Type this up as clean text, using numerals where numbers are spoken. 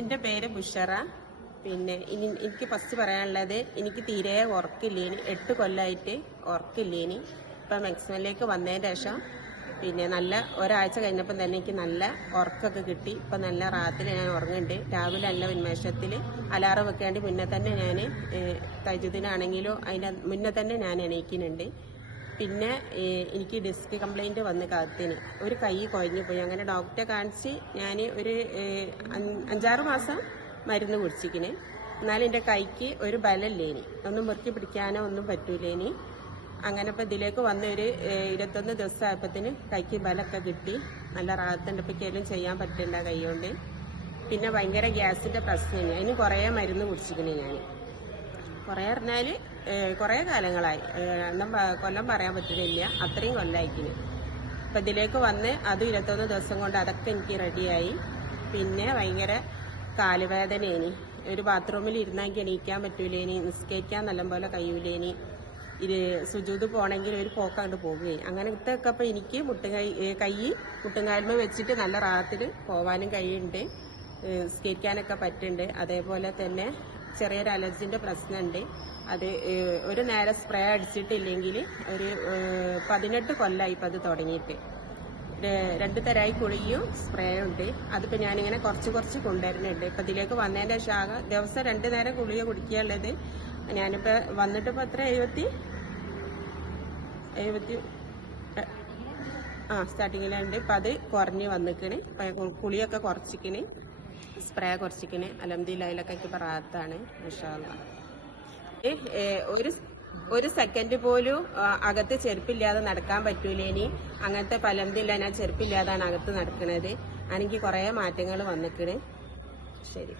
എൻ്റെ പേര് ബുഷറ. പിന്നെ എനിക്ക് ഫസ്റ്റ് പറയാനുള്ളത്, എനിക്ക് തീരെ ഉറക്കില്ലേനി. 8 കൊല്ലമായിട്ട് ഉറക്കില്ലേനി. ഇപ്പം മാക്സിമലിലേക്ക് വന്നതിന് ശേഷം പിന്നെ നല്ല ഒരാഴ്ച കഴിഞ്ഞപ്പം തന്നെ എനിക്ക് നല്ല ഉറക്കമൊക്കെ കിട്ടി. ഇപ്പം നല്ല റാത്തിൽ ഞാൻ ഉറങ്ങുന്നുണ്ട്. രാവിലെ നല്ല ഉന്മേഷത്തിൽ അലാറം വെക്കേണ്ടി മുന്നേ തന്നെ ഞാൻ തൈജുദിനാണെങ്കിലോ അതിൻ്റെ മുന്നേ തന്നെ ഞാൻ എണീക്കുന്നുണ്ട്. പിന്നെ എനിക്ക് ഡിസ്ക് കംപ്ലൈൻറ്റ് വന്ന് കാത്തിന് ഒരു കൈ കുഴഞ്ഞു പോയി. അങ്ങനെ ഡോക്ടറെ കാണിച്ച് ഞാൻ ഒരു 5-6 മാസം മരുന്ന് കുടിച്ചിക്കിന്. എന്നാലും എൻ്റെ കൈക്ക് ഒരു ബലമില്ലേനി, ഒന്നും മുറുക്കി പിടിക്കാനോ ഒന്നും പറ്റൂലേനി. അങ്ങനെ ഇപ്പം ഇതിലേക്ക് വന്ന് ഒരു 21 ദിവസം ആയപ്പത്തിന് കൈക്ക് ബലമൊക്കെ കിട്ടി. നല്ല റാഹത്തുണ്ട്. ഇപ്പം കേലും ചെയ്യാൻ പറ്റില്ല കൈ കൊണ്ട്. പിന്നെ ഭയങ്കര ഗ്യാസിൻ്റെ പ്രശ്നമില്ല. അതിന് കുറേ മരുന്ന് കുടിച്ചിക്കണേ ഞാൻ. കുറേ പറഞ്ഞാൽ കുറേ കാലങ്ങളായി, കൊല്ലം പറയാൻ പറ്റുന്നില്ല, അത്രയും കൊല്ലമായിക്കിന്. അപ്പം ഇതിലേക്ക് വന്ന് അത് 21 ദിവസം കൊണ്ട് അതൊക്കെ എനിക്ക് റെഡിയായി. പിന്നെ ഭയങ്കര കാലുവേദനയേനി. ഒരു ബാത്റൂമിൽ ഇരുന്നെങ്കിൽ എണീക്കാൻ പറ്റൂലേനി, നിസ്കരിക്കാൻ നല്ലപോലെ കഴിയൂലേനി. ഇത് സുജൂദ് പോകണമെങ്കിൽ ഒരു പോക്കങ്ങോട്ട് പോകുകയും അങ്ങനത്തെ ഒക്കെ. അപ്പം എനിക്ക് കൈ മുട്ടുംകാൽമ വെച്ചിട്ട് നല്ല റാഹത്തിൽ പോകാനും കഴിയുന്നുണ്ട്, നിസ്കരിക്കാനൊക്കെ പറ്റുന്നുണ്ട്. അതേപോലെ തന്നെ ചെറിയൊരു അലർജിൻ്റെ പ്രശ്നമുണ്ട്. അത് ഒരു നേരം സ്പ്രേ അടിച്ചിട്ടില്ലെങ്കിൽ ഒരു 18 കൊല്ലമായി ഇപ്പം അത് തുടങ്ങിയിട്ട്. 2 തരമായി കുളിയും സ്പ്രേയും ഉണ്ട്. അതിപ്പോൾ ഞാനിങ്ങനെ കുറച്ച് കൊണ്ടുവരുന്നുണ്ട്. ഇപ്പം ഇതിലേക്ക് വന്നതിൻ്റെ ശേഷം ദിവസം 2 നേരം കുളിയ കുടിക്കാനുള്ളത്. ഞാനിപ്പോൾ വന്നിട്ട് ഇപ്പോൾ എത്ര 70 സ്റ്റാർട്ടിങ്ങിലുണ്ട്. ഇപ്പം അത് കുറഞ്ഞ് വന്നിക്കണ്. കുളിയൊക്കെ കുറച്ചിക്കണ്, സ്പ്രേ കുറച്ചിക്കണ്. അൽഹംദുലില്ലാഹ് അതിലൊക്കെ എനിക്ക് റാഹത്താണ് മാഷാ അല്ലാഹ്. ഒരു സെക്കൻഡ് പോലും അകത്ത് ചെരുപ്പില്ലാതെ നടക്കാൻ പറ്റൂലേനി. അങ്ങനത്തെ അൽഹംദുലില്ലാഹ് ഞാൻ ചെരുപ്പില്ലാതാണ് അകത്ത് നടക്കുന്നത്. എനിക്ക് കുറേ മാറ്റങ്ങൾ വന്നിക്കണ്. ശരി.